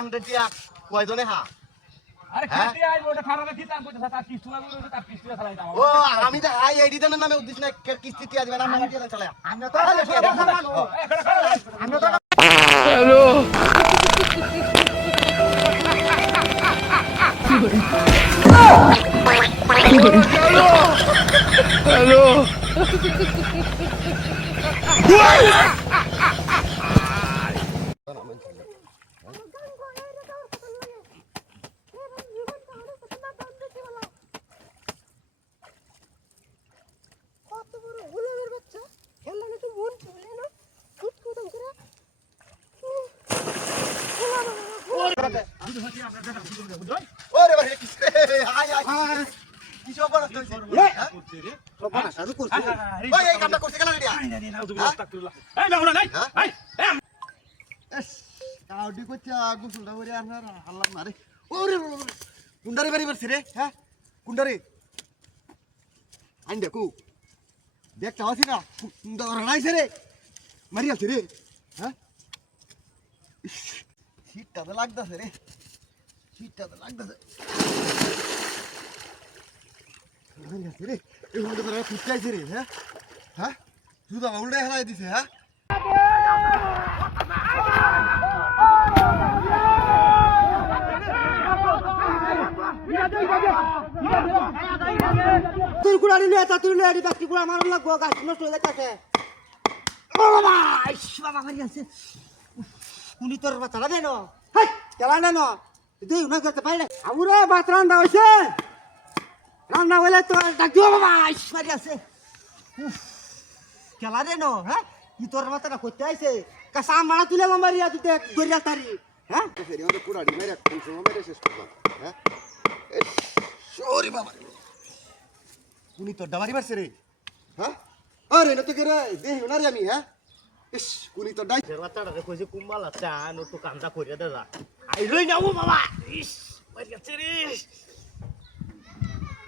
100 টিয়া কয়জনে হা আরে খাটি আইব ওটা খারাপে দিতাম কইতে তার কিস্তি লাগবে তার কিস্তি চালাই দাও ও আমি তো হাই আইডি দেন নামে উদ্দেশ্য না কিস্তি টিয়া দিবেন আমরা টিয়া চালাই আমরা তো আমরা তো হ্যালো হ্যালো ওরে ভাই হাই হাই কিছু বড় হইছে সব বানা শুরু করছে ওই এই কামটা করছে কেন রেডিয়া এই বাহুলা নাই এই এস কাউডি কইতে গোসলটা করে আর হাল্লা মারে ওরে কুন্ডারে বাড়ি বসে রে হ্যাঁ কুন্ডারে আইন দেখো দেখতে আছি না কুন্ডার নাইছে রে মারি আছে রে হ্যাঁ শীতটা তো লাগতেছে রে শীতটা তো লাগতেছে রে এই মধ্যে তো ফুটকাইছে রে হ্যাঁ হ্যাঁ জুতা উল্টে হেলাই দিছে হ্যাঁ তুই কুড়ানি নিয়ে তা তুই নিয়ে বাকি কুড়া মারুন লাগবো গাছ নষ্ট হয়ে যাচ্ছে ও বাবা বাবা মারি আছে উনি তোর বাচ্চারা দেন হাই কেলা নেন তুই না করতে পারলে আমুরে ভাত রান্না হয়েছে রান্না হলে তো ডাকিও বাবা মারি আছে কেলা দেন হ্যাঁ কি তোর বাচ্চারা করতে আইছে কাঁচা মারা তুলে মারিয়া তুই গড়িয়া তারি হ্যাঁ ফেরি আমাদের কুড়াড়ি মেরে কোন সময় মেরে শেষ করলাম হ্যাঁ সরি বাবা উনি তো ডাবারি মারছে রে হ্যাঁ আরে না তো কে রে দেহি না রে আমি হ্যাঁ ইস কুনি তো ডাই বাচ্চাটাকে কইছে কুম্বালা চান ও তো কামটা কইরা দে যা আইলই না ও বাবা ইস মারি গেছে রে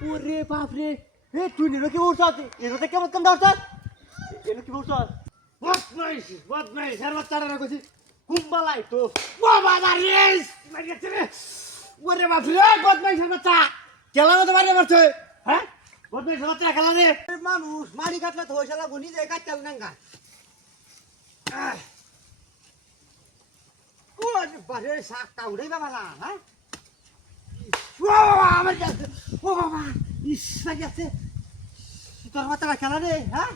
ওরে বাপ রে এ তুই নিলো কি উঠছাস এটাতে কেমন কাম দাওছাস এনে কি উঠছাস বদমাইশ এর বাচ্চাটাকে কইছে কুম্বালাই তো বাবা রে মারি গেছে রে ওরে বাপ রে বদমাইশ বাচ্চা কেলা মতো মারি মারছে হ্যাঁ বদমাইশ বাচ্চা খেলা রে মানুষ মারি কাটলে তো হইছালা বনি যায় কাটল নাঙ্গা ওরে বারে সাকটা উড়াই বাবা না হ্যাঁ ও বাবা আমার কাছে ও বাবা ইস মারি আছে তোর বাচ্চা খেলা রে হ্যাঁ